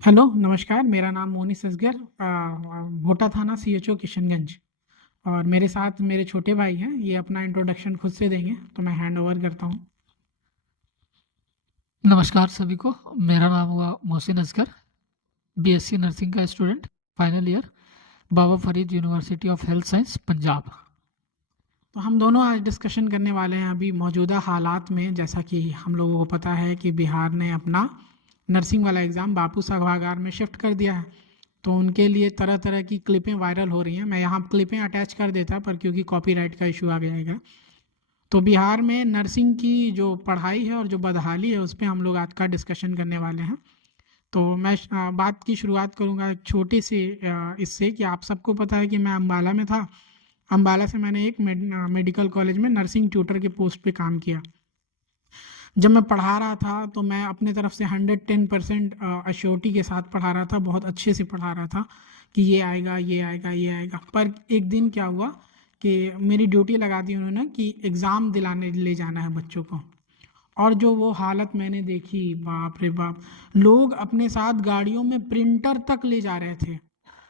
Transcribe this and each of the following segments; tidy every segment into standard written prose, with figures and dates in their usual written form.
Hello, नमस्कार। मेरा नाम मोनिस असगर, भोटा थाना सीएचओ किशनगंज। और मेरे साथ मेरे छोटे भाई हैं। ये अपना इंट्रोडक्शन खुद से देंगे, तो मैं हैंड ओवर करता हूँ। नमस्कार सभी को। मेरा नाम हुआ मोहसिन असगर, बीएससी नर्सिंग का student, final year, Baba Farid university of health science, Punjab. तो हम दोनों आज डिस्कशन करने वाले हैं अभी मौजूदा हालात में। जैसा कि हम लोगों को पता है कि बिहार ने अपना नर्सिंग वाला एग्ज़ाम बापू सभागार में शिफ्ट कर दिया है। तो उनके लिए तरह तरह की क्लिपें वायरल हो रही हैं। मैं यहाँ क्लिपें अटैच कर देता, पर क्योंकि कॉपीराइट का इशू आ जाएगा। तो बिहार में नर्सिंग की जो पढ़ाई है और जो बदहाली है, उस पर हम लोग आज का डिस्कशन करने वाले हैं। तो मैं बात की शुरुआत करूंगा एक छोटे से इससे कि आप सबको पता है कि मैं अंबाला में था। अंबाला से मैंने एक मेडिकल कॉलेज में नर्सिंग ट्यूटर के पोस्ट पे काम किया। जब मैं पढ़ा रहा था तो मैं अपने तरफ से 110% अश्योरिटी के साथ पढ़ा रहा था, बहुत अच्छे से पढ़ा रहा था कि ये आएगा, ये आएगा, ये आएगा। पर एक दिन क्या हुआ कि मेरी ड्यूटी लगा दी उन्होंने कि एग्ज़ाम दिलाने ले जाना है बच्चों को। और जो वो हालत मैंने देखी, बाप रे बाप! लोग अपने साथ गाड़ियों में प्रिंटर तक ले जा रहे थे।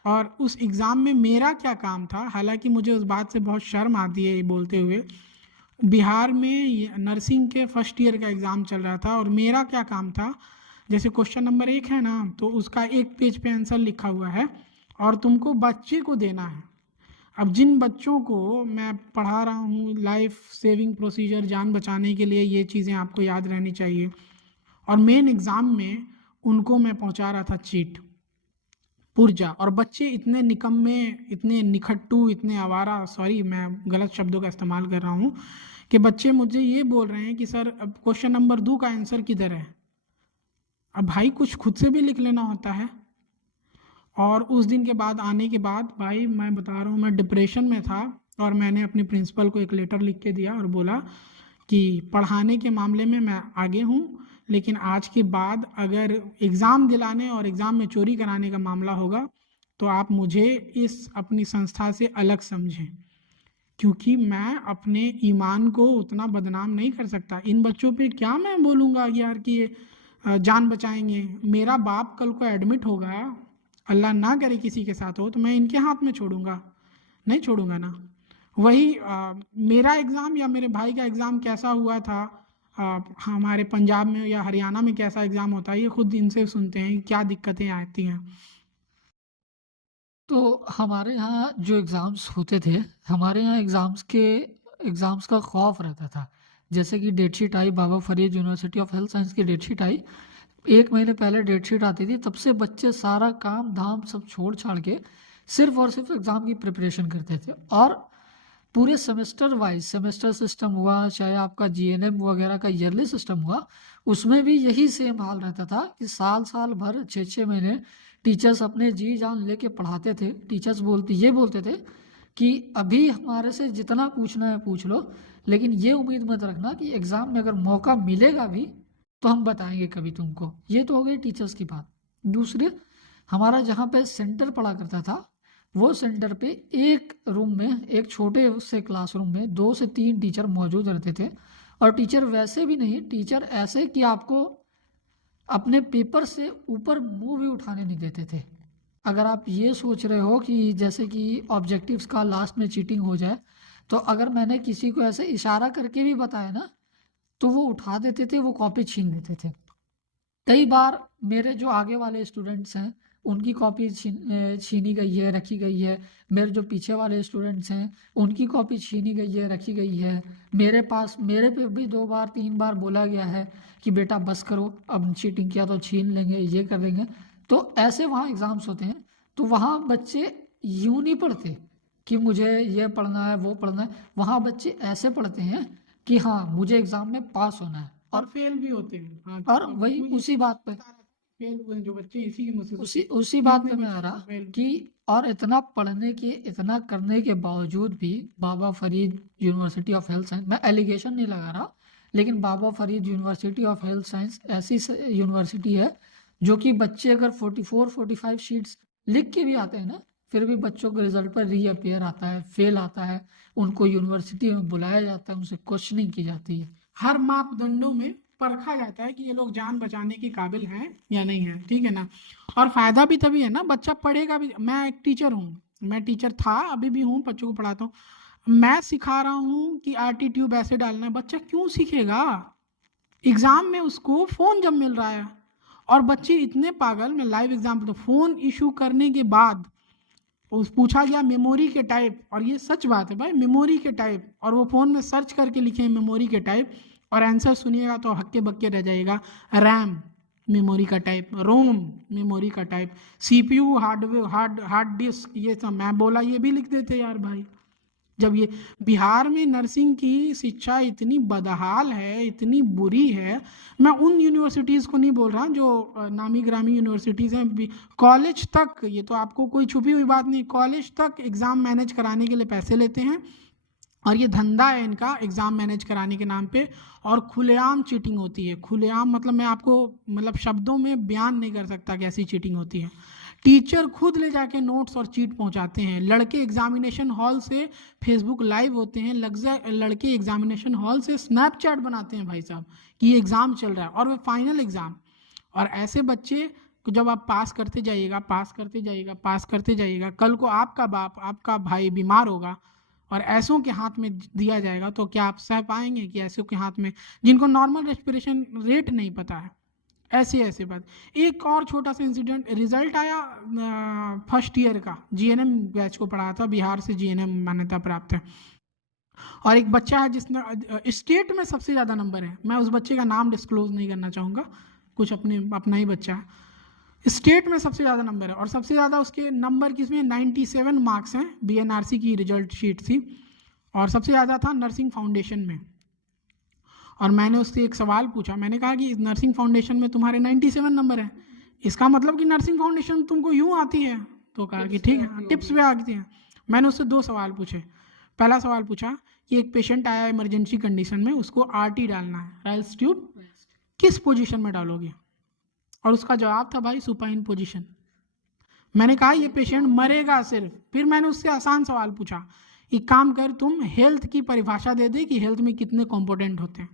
और उस एग्ज़ाम में मेरा क्या काम था? हालांकि मुझे उस बात से बहुत शर्म आती है ये बोलते हुए। बिहार में नर्सिंग के फर्स्ट ईयर का एग्ज़ाम चल रहा था और मेरा क्या काम था? जैसे क्वेश्चन नंबर 1 है ना, तो उसका एक पेज पे आंसर लिखा हुआ है और तुमको बच्चे को देना है। अब जिन बच्चों को मैं पढ़ा रहा हूँ, लाइफ सेविंग प्रोसीजर, जान बचाने के लिए ये चीज़ें आपको याद रहनी चाहिए। और मेन एग्ज़ाम में उनको मैं पहुँचा रहा था चीट, पुर्जा। और बच्चे इतने निकम्मे, इतने निखट्टू, इतने आवारा, सॉरी मैं गलत शब्दों का इस्तेमाल कर रहा हूँ, कि बच्चे मुझे ये बोल रहे हैं कि सर अब क्वेश्चन नंबर 2 का आंसर किधर है? अब भाई कुछ खुद से भी लिख लेना होता है। और उस दिन के बाद आने के बाद भाई मैं बता रहा हूँ, मैं डिप्रेशन में था। और मैंने अपने प्रिंसिपल को एक लेटर लिख के दिया और बोला कि पढ़ाने के मामले में मैं आगे हूँ, लेकिन आज के बाद अगर एग्ज़ाम दिलाने और एग्ज़ाम में चोरी कराने का मामला होगा तो आप मुझे इस अपनी संस्था से अलग समझें, क्योंकि मैं अपने ईमान को उतना बदनाम नहीं कर सकता। इन बच्चों पे क्या मैं बोलूँगा यार कि ये जान बचाएंगे? मेरा बाप कल को एडमिट होगा, अल्लाह ना करे किसी के साथ हो, तो मैं इनके हाथ में छोड़ूंगा? नहीं छोड़ूंगा ना। वही मेरा एग्ज़ाम या मेरे भाई का एग्ज़ाम कैसा हुआ था, हमारे पंजाब में या हरियाणा में कैसा एग्ज़ाम होता है, ये खुद इनसे सुनते हैं क्या दिक्कतें आती हैं। तो हमारे यहाँ जो एग्ज़ाम्स होते थे, हमारे यहाँ एग्ज़ाम्स का खौफ रहता था। जैसे कि डेट शीट आई, Baba Farid university of health science की डेट शीट आई, 1 महीने पहले डेट शीट आती थी। तब से बच्चे सारा काम धाम सब छोड़ छाड़ के सिर्फ और सिर्फ एग्ज़ाम की प्रिपरेशन करते थे। और पूरे सेमेस्टर वाइज, सेमेस्टर सिस्टम हुआ, चाहे आपका जीएनएम वगैरह का ईयरली सिस्टम हुआ, उसमें भी यही सेम हाल रहता था कि साल साल भर 6 6 महीने टीचर्स अपने जी जान लेके पढ़ाते थे। टीचर्स ये बोलते थे कि अभी हमारे से जितना पूछना है पूछ लो, लेकिन ये उम्मीद मत रखना कि एग्ज़ाम में अगर मौका मिलेगा भी तो हम बताएंगे कभी तुमको। ये तो हो गई टीचर्स की बात। दूसरे, हमारा जहाँ पे सेंटर पड़ा करता था, वो सेंटर पे एक रूम में, एक छोटे से क्लासरूम में 2 से 3 टीचर मौजूद रहते थे। और टीचर वैसे भी नहीं, टीचर ऐसे कि आपको अपने पेपर से ऊपर मुंह भी उठाने नहीं देते थे। अगर आप ये सोच रहे हो कि जैसे कि ऑब्जेक्टिव्स का लास्ट में चीटिंग हो जाए, तो अगर मैंने किसी को ऐसे इशारा करके भी बताया ना, तो वो उठा देते थे, वो कॉपी छीन लेते थे। कई बार मेरे जो आगे वाले स्टूडेंट्स हैं, उनकी कॉपी छीनी गई है, रखी गई है। मेरे जो पीछे वाले स्टूडेंट्स हैं, उनकी कॉपी छीनी गई है, रखी गई है। मेरे पे भी 2 बार 3 बार बोला गया है कि बेटा बस करो, अब चीटिंग किया तो छीन लेंगे, ये कर देंगे। तो ऐसे वहाँ एग्ज़ाम्स होते हैं। तो वहाँ बच्चे यूं नहीं पढ़ते कि मुझे ये पढ़ना है, वो पढ़ना है। वहाँ बच्चे ऐसे पढ़ते हैं कि हाँ, मुझे एग्ज़ाम में पास होना है। और फेल भी होते हैं, हाँ। और वही मुझे उसी बात पे, फेल हुए हैं जो बच्चे, इसी की मुझसे उसी बात कितने पे मैं आ बच्चे रहा फेल। कि और इतना पढ़ने के, इतना करने के बावजूद भी Baba Farid university of health science, मैं एलिगेशन नहीं लगा रहा, लेकिन Baba Farid university of health science ऐसी यूनिवर्सिटी है जो कि बच्चे अगर 44 45 शीट्स लिख के भी आते हैं ना, फिर भी बच्चों के रिजल्ट पर रीअपेयर आता है, फेल आता है। उनको यूनिवर्सिटी में बुलाया जाता है, उनसे क्वेश्चनिंग की जाती है। हर मापदंडों में परखा जाता है कि ये लोग जान बचाने के काबिल हैं या नहीं है, ठीक है ना। और फायदा भी तभी है ना, बच्चा पढ़ेगा भी। मैं एक टीचर हूँ, मैं टीचर था, अभी भी हूँ, बच्चों को पढ़ाता हूँ। मैं सिखा रहा हूँ कि आरटी ट्यूब ऐसे डालना है, बच्चा क्यों सीखेगा? एग्जाम में उसको फोन जब मिल रहा है, और बच्चे इतने पागल, मैं लाइव एग्जाम्पल, तो फोन इशू करने के बाद उस पूछा गया मेमोरी के टाइप, और ये सच बात है भाई, मेमोरी के टाइप, और वो फोन में सर्च करके लिखे हैं मेमोरी के टाइप, और आंसर सुनिएगा तो हक्के बक्के रह जाएगा। रैम मेमोरी का टाइप, रोम मेमोरी का टाइप, सीपीयू हार्ड डिस्क, ये सब मैं बोला ये भी लिख देते यार भाई। जब ये बिहार में नर्सिंग की शिक्षा इतनी बदहाल है, इतनी बुरी है, मैं उन यूनिवर्सिटीज़ को नहीं बोल रहा जो नामी ग्रामी यूनिवर्सिटीज़ हैं, कॉलेज तक, ये तो आपको कोई छुपी हुई बात नहीं, कॉलेज तक एग्ज़ाम मैनेज कराने के लिए पैसे लेते हैं, और ये धंधा है इनका एग्ज़ाम मैनेज कराने के नाम पे, और खुलेआम चीटिंग होती है। खुलेआम मतलब मैं आपको मतलब शब्दों में बयान नहीं कर सकता कि ऐसी चीटिंग होती है। टीचर खुद ले जाके नोट्स और चीट पहुंचाते हैं, लड़के एग्जामिनेशन हॉल से फेसबुक लाइव होते हैं, लड़के एग्जामिनेशन हॉल से स्नैपचैट बनाते हैं भाई साहब कि ये एग्ज़ाम चल रहा है, और वो फाइनल एग्ज़ाम। और ऐसे बच्चे को जब आप पास करते जाइएगा, पास करते जाइएगा, पास करते जाइएगा, कल को आपका बाप, आपका भाई बीमार होगा और ऐसों के हाथ में दिया जाएगा, तो क्या आप सह पाएंगे कि ऐसों के हाथ में, जिनको नॉर्मल रेस्पिरेशन रेट नहीं पता है, ऐसे बात। एक और छोटा सा इंसिडेंट, रिजल्ट आया फर्स्ट ईयर का, जीएनएम बैच को पढ़ाया था, बिहार से जीएनएम मान्यता प्राप्त है, और एक बच्चा है जिसने स्टेट में सबसे ज़्यादा नंबर है, मैं उस बच्चे का नाम डिस्क्लोज नहीं करना चाहूँगा, कुछ अपना ही बच्चा है, स्टेट में सबसे ज़्यादा नंबर है, और सबसे ज़्यादा उसके नंबर किसमें, 97 मार्क्स हैं, बीएनआरसी की रिजल्ट शीट थी, और सबसे ज़्यादा था नर्सिंग फाउंडेशन में। और मैंने उससे एक सवाल पूछा, मैंने कहा कि नर्सिंग फाउंडेशन में तुम्हारे 97 नंबर है, इसका मतलब कि नर्सिंग फाउंडेशन तुमको यूँ आती है? तो कहा कि ठीक है, टिप्स पे आती है। मैंने उससे 2 सवाल पूछे। पहला सवाल पूछा कि एक पेशेंट आया इमरजेंसी कंडीशन में, उसको आरटी डालना है, राइल्स ट्यूब, किस पोजीशन में डालोगे? और उसका जवाब था भाई सुपाइन पोजीशन। मैंने कहा ये पेशेंट मरेगा सिर्फ। फिर मैंने उससे आसान सवाल पूछा, एक काम कर, तुम हेल्थ की परिभाषा दे दे कि हेल्थ में कितने कंपोनेंट होते हैं।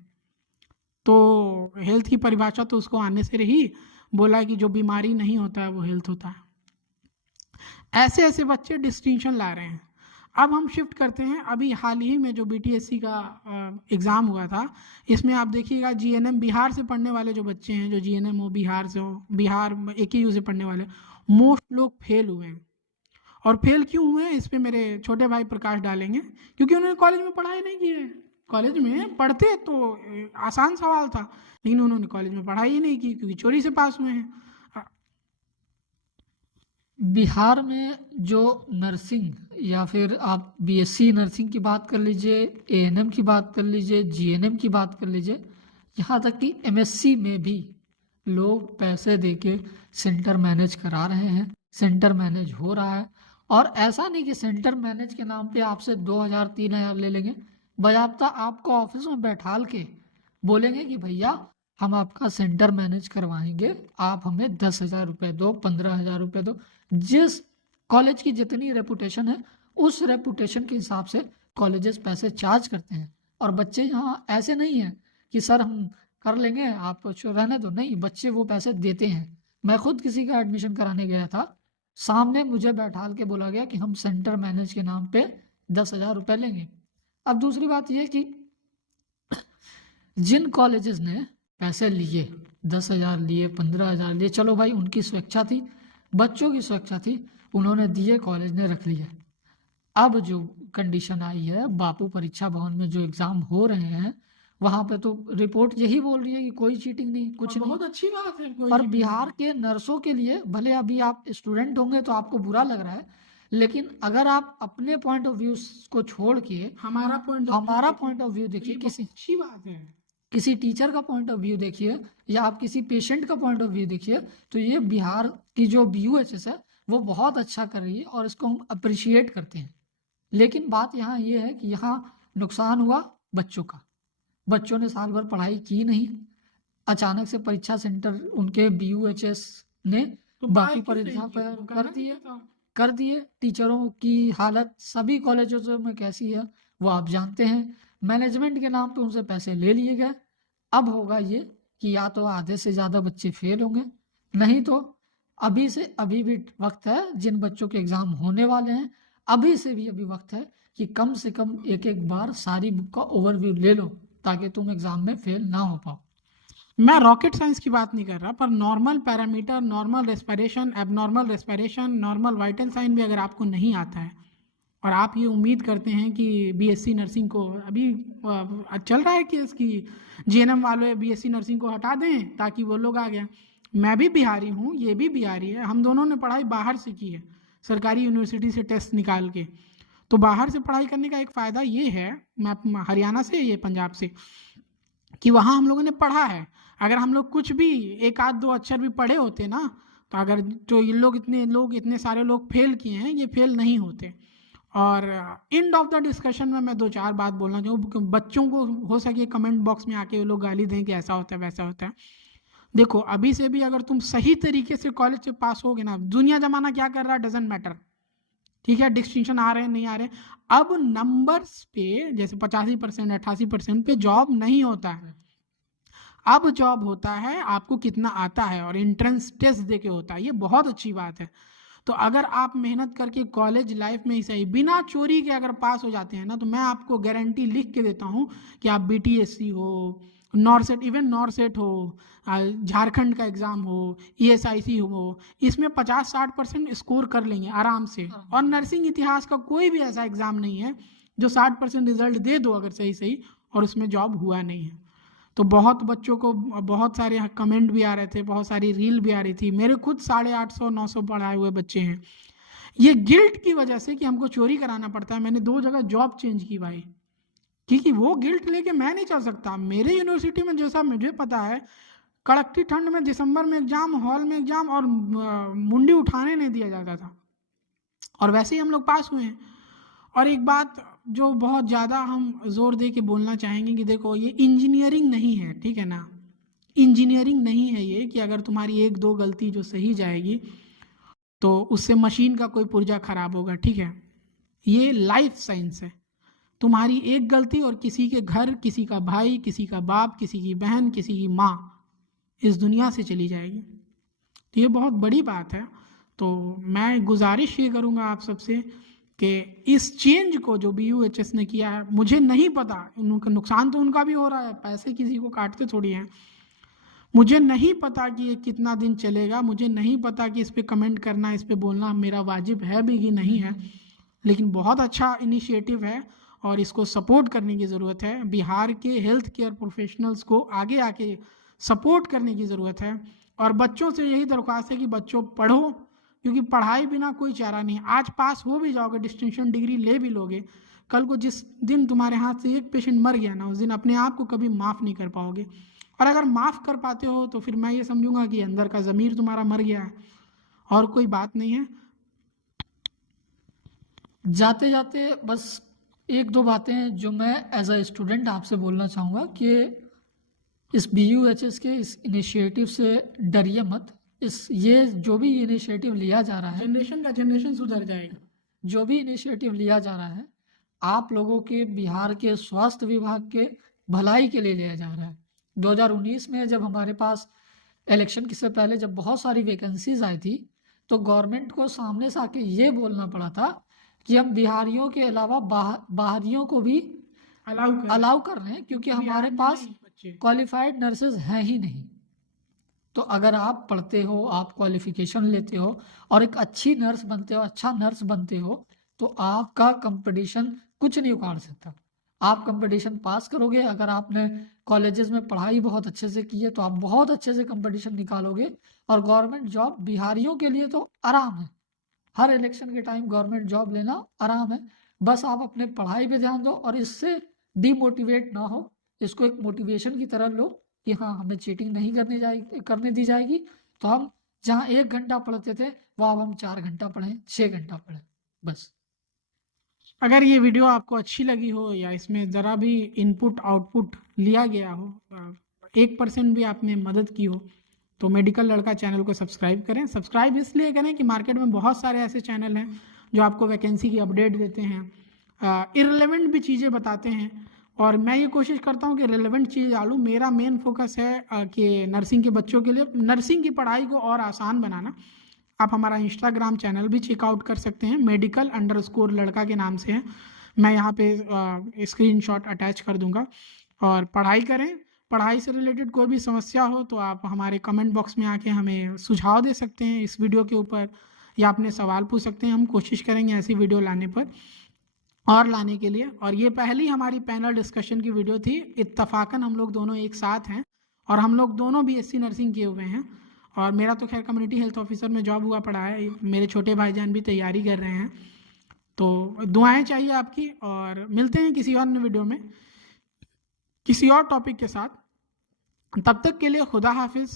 तो हेल्थ की परिभाषा तो उसको आने से रही, बोला कि जो बीमारी नहीं होता है वो हेल्थ होता है। ऐसे ऐसे बच्चे डिस्टिंक्शन ला रहे हैं। अब हम शिफ्ट करते हैं, अभी हाल ही में जो बीटीएससी का एग्ज़ाम हुआ था, इसमें आप देखिएगा जीएनएम बिहार से पढ़ने वाले जो बच्चे हैं, जो जीएनएम हो बिहार से हो, बिहार एकेयू से पढ़ने वाले, मोस्ट लोग फेल हुए हैं। और फेल क्यों हुए हैं इस पर मेरे छोटे भाई प्रकाश डालेंगे, क्योंकि उन्होंने कॉलेज में पढ़ाई नहीं की है। कॉलेज में पढ़ते तो आसान सवाल था, लेकिन उन्होंने कॉलेज में पढ़ाई ही नहीं की, क्योंकि चोरी से पास हुए हैं। बिहार में जो नर्सिंग, या फिर आप बीएससी नर्सिंग की बात कर लीजिए, एएनएम की बात कर लीजिए, जीएनएम की बात कर लीजिए, यहाँ तक कि एमएससी में भी लोग पैसे देके सेंटर मैनेज करा रहे हैं, सेंटर मैनेज हो रहा है। और ऐसा नहीं कि सेंटर मैनेज के नाम पे आपसे 2000-3000 ले लेंगे, बजाबता आपको ऑफिस में बैठाल के बोलेंगे कि भैया हम आपका सेंटर मैनेज करवाएंगे, आप हमें 10,000 रुपये दो, 15,000 रुपये दो। जिस कॉलेज की जितनी रेपुटेशन है, उस रेपुटेशन के हिसाब से कॉलेजेस पैसे चार्ज करते हैं। और बच्चे यहाँ ऐसे नहीं हैं कि सर हम कर लेंगे, आप रहने दो, नहीं, बच्चे वो पैसे देते हैं। मैं खुद किसी का एडमिशन कराने गया था, सामने मुझे बैठाल के बोला गया कि हम सेंटर मैनेज के नाम पे 10,000 रुपये लेंगे। अब दूसरी बात यह कि जिन कॉलेजेस ने पैसे लिए, 10,000 लिए, 15,000 लिए, चलो भाई उनकी स्वेच्छा थी, बच्चों की स्वेच्छा थी, उन्होंने दिए, कॉलेज ने रख लिया। अब जो कंडीशन आई है, बापू परीक्षा भवन में जो एग्जाम हो रहे हैं, वहां पे तो रिपोर्ट यही बोल रही है कि कोई चीटिंग नहीं, कुछ नहीं। बहुत अच्छी बात है। और बिहार के नर्सों के लिए, भले अभी आप स्टूडेंट होंगे तो आपको बुरा लग रहा है, लेकिन अगर आप अपने पॉइंट ऑफ व्यू को छोड़ के हमारा पॉइंट ऑफ व्यू देखिए, किसी अच्छी बात है, किसी टीचर का पॉइंट ऑफ व्यू देखिए, या आप किसी पेशेंट का पॉइंट ऑफ व्यू देखिए, तो ये बिहार की जो BUHS है वो बहुत अच्छा कर रही है, और इसको हम अप्रिशिएट करते हैं। लेकिन बात यहाँ ये है कि यहाँ नुकसान हुआ बच्चों का। बच्चों ने साल भर पढ़ाई की नहीं, अचानक से परीक्षा सेंटर उनके BUHS ने बाकी परीक्षा कर दिए। टीचरों की हालत सभी कॉलेजों में कैसी है वो आप जानते हैं। मैनेजमेंट के नाम पे उनसे पैसे ले लिए गए। अब होगा ये कि या तो आधे से ज़्यादा बच्चे फेल होंगे, नहीं तो अभी से अभी भी वक्त है, जिन बच्चों के एग्ज़ाम होने वाले हैं अभी से भी अभी वक्त है कि कम से कम एक एक बार सारी बुक का ओवरव्यू ले लो ताकि तुम एग्ज़ाम में फेल ना हो पाओ। मैं रॉकेट साइंस की बात नहीं कर रहा, पर normal parameter, normal respiration, abnormal respiration, normal vital sign भी अगर आपको नहीं आता है और आप ये उम्मीद करते हैं कि बीएससी नर्सिंग को अभी चल रहा है कि इसकी जीएनएम वाले बीएससी नर्सिंग को हटा दें ताकि वो लोग आ गए। मैं भी बिहारी हूँ, ये भी बिहारी है, हम दोनों ने पढ़ाई बाहर से की है, सरकारी यूनिवर्सिटी से टेस्ट निकाल के। तो बाहर से पढ़ाई करने का एक फ़ायदा ये है, मैं हरियाणा से, ये पंजाब से, कि वहाँ हम लोगों ने पढ़ा है। अगर हम लोग कुछ भी एक आध दो अक्षर भी पढ़े होते ना, तो अगर जो ये लोग इतने सारे लोग फेल किए हैं, ये फेल नहीं होते। और एंड ऑफ द डिस्कशन में मैं दो चार बात बोलना चाहूँ, बच्चों को हो सके कमेंट बॉक्स में आके वो लोग गाली दें कि ऐसा होता है वैसा होता है। देखो, अभी से भी अगर तुम सही तरीके से कॉलेज से पास होगे ना, दुनिया जमाना क्या कर रहा है डजेंट मैटर, ठीक है, डिस्टिंक्शन आ रहे हैं नहीं आ रहे, अब नंबर्स पे जैसे 85% 88% पे जॉब नहीं होता है, अब जॉब होता है आपको कितना आता है और एंट्रेंस टेस्ट देके होता है। ये बहुत अच्छी बात है। तो अगर आप मेहनत करके कॉलेज लाइफ में ही सही बिना चोरी के अगर पास हो जाते हैं ना, तो मैं आपको गारंटी लिख के देता हूँ कि आप बीटीएससी हो, नॉर्सेट, इवन नॉर्सेट हो, झारखंड का एग्ज़ाम हो, ईएसआईसी हो, इसमें 50-60% स्कोर कर लेंगे आराम से। और नर्सिंग इतिहास का कोई भी ऐसा एग्ज़ाम नहीं है जो 60% रिजल्ट दे दो अगर सही सही और उसमें जॉब हुआ नहीं है। तो बहुत बच्चों को बहुत सारे कमेंट भी आ रहे थे, बहुत सारी रील भी आ रही थी, मेरे खुद 850-900 पढ़ाए हुए बच्चे हैं। ये गिल्ट की वजह से कि हमको चोरी कराना पड़ता है, मैंने 2 जगह जॉब चेंज की भाई, क्योंकि वो गिल्ट लेके मैं नहीं चल सकता। मेरे यूनिवर्सिटी में जैसा मुझे पता है, कड़कती ठंड में दिसंबर में एग्जाम, हॉल में एग्जाम, और मुंडी उठाने नहीं दिया जाता था, और वैसे ही हम लोग पास हुए हैं। और एक बात जो बहुत ज़्यादा हम जोर दे के बोलना चाहेंगे कि देखो, ये इंजीनियरिंग नहीं है, ठीक है ना, इंजीनियरिंग नहीं है ये कि अगर तुम्हारी एक दो गलती जो सही जाएगी तो उससे मशीन का कोई पुर्जा खराब होगा, ठीक है। ये लाइफ साइंस है। तुम्हारी एक गलती और किसी के घर, किसी का भाई, किसी का बाप, किसी की बहन, किसी की माँ इस दुनिया से चली जाएगी। तो ये बहुत बड़ी बात है। तो मैं गुजारिश ये करूँगा आप सबसे कि इस चेंज को जो BUHS ने किया है, मुझे नहीं पता, उनका नुकसान तो उनका भी हो रहा है, पैसे किसी को काटते थोड़ी हैं, मुझे नहीं पता कि ये कितना दिन चलेगा, मुझे नहीं पता कि इस पे कमेंट करना, इस पे बोलना मेरा वाजिब है भी कि नहीं है, लेकिन बहुत अच्छा इनिशिएटिव है और इसको सपोर्ट करने की ज़रूरत है। बिहार के हेल्थ केयर प्रोफेशनल्स को आगे आके सपोर्ट करने की ज़रूरत है। और बच्चों से यही दरख्वास्त है कि बच्चों पढ़ो, क्योंकि पढ़ाई बिना कोई चारा नहीं। आज पास हो भी जाओगे, डिस्टिंक्शन डिग्री ले भी लोगे, कल को जिस दिन तुम्हारे हाथ से एक पेशेंट मर गया ना, उस दिन अपने आप को कभी माफ़ नहीं कर पाओगे। और अगर माफ़ कर पाते हो तो फिर मैं ये समझूंगा कि अंदर का ज़मीर तुम्हारा मर गया है, और कोई बात नहीं है। जाते जाते बस एक दो बातें जो मैं एज अ स्टूडेंट आपसे बोलना चाहूँगा कि इस BUHS के इस इनिशिएटिव से डरिए मत। ये जो भी इनिशिएटिव लिया जा रहा है, जनरेशन सुधर जाएगा। जो भी इनिशिएटिव लिया जा रहा है, आप लोगों के बिहार के स्वास्थ्य विभाग के भलाई के लिए लिया जा रहा है। 2019 में जब हमारे पास इलेक्शन से पहले जब बहुत सारी वैकेंसीज आई थी, तो गवर्नमेंट को सामने से आके ये बोलना पड़ा था कि हम बिहारियों के अलावा बाहरियों को भी अलाउ कर रहे हैं, क्योंकि हमारे पास क्वालिफाइड नर्सेज हैं ही नहीं। तो अगर आप पढ़ते हो, आप क्वालिफिकेशन लेते हो और एक अच्छी नर्स बनते हो, अच्छा नर्स बनते हो, तो आपका कंपटीशन कुछ नहीं उखाड़ सकता। आप कंपटीशन पास करोगे। अगर आपने कॉलेजेस में पढ़ाई बहुत अच्छे से की है तो आप बहुत अच्छे से कंपटीशन निकालोगे। और गवर्नमेंट जॉब बिहारियों के लिए तो आराम है, हर इलेक्शन के टाइम गवर्नमेंट जॉब लेना आराम है। बस आप अपने पढ़ाई पे ध्यान दो और इससे डिमोटिवेट ना हो, इसको एक मोटिवेशन की तरह लो कि हाँ, हमें चीटिंग नहीं करने दी जाएगी। तो हम जहाँ 1 घंटा पढ़ते थे वहाँ अब हम 4 घंटा पढ़ें, 6 घंटा पढ़ें, बस। अगर ये वीडियो आपको अच्छी लगी हो या इसमें ज़रा भी इनपुट आउटपुट लिया गया हो, 1% भी आपने मदद की हो, तो मेडिकल लड़का चैनल को सब्सक्राइब करें। सब्सक्राइब इसलिए करें कि मार्केट में बहुत सारे ऐसे चैनल हैं जो आपको वैकेंसी की अपडेट देते हैं, इररिलेवेंट भी चीज़ें बताते हैं, और मैं ये कोशिश करता हूँ कि रेलेवेंट चीज़ डालूँ। मेरा मेन फोकस है कि नर्सिंग के बच्चों के लिए नर्सिंग की पढ़ाई को और आसान बनाना। आप हमारा इंस्टाग्राम चैनल भी चेकआउट कर सकते हैं, medical_लड़का के नाम से है। मैं यहाँ पे स्क्रीनशॉट अटैच कर दूंगा। और पढ़ाई करें, पढ़ाई से रिलेटेड कोई भी समस्या हो तो आप हमारे कमेंट बॉक्स में आके हमें सुझाव दे सकते हैं इस वीडियो के ऊपर, या अपने सवाल पूछ सकते हैं। हम कोशिश करेंगे ऐसी वीडियो लाने पर और लाने के लिए। और ये पहली हमारी पैनल डिस्कशन की वीडियो थी। इत्तफाकन हम लोग दोनों एक साथ हैं और हम लोग दोनों BSc नर्सिंग किए हुए हैं। और मेरा तो खैर कम्युनिटी हेल्थ ऑफिसर में जॉब हुआ पड़ा है, मेरे छोटे भाईजान भी तैयारी कर रहे हैं। तो दुआएं चाहिए आपकी, और मिलते हैं किसी और वीडियो में किसी और टॉपिक के साथ। तब तक के लिए खुदा हाफिज़,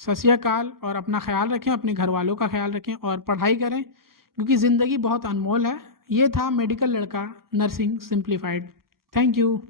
सत श्री अकाल, और अपना ख्याल रखें, अपने घर वालों का ख्याल रखें और पढ़ाई करें, क्योंकि ज़िंदगी बहुत अनमोल है। ये था मेडिकल लड़का नर्सिंग सिंप्लीफाइड। Thank you.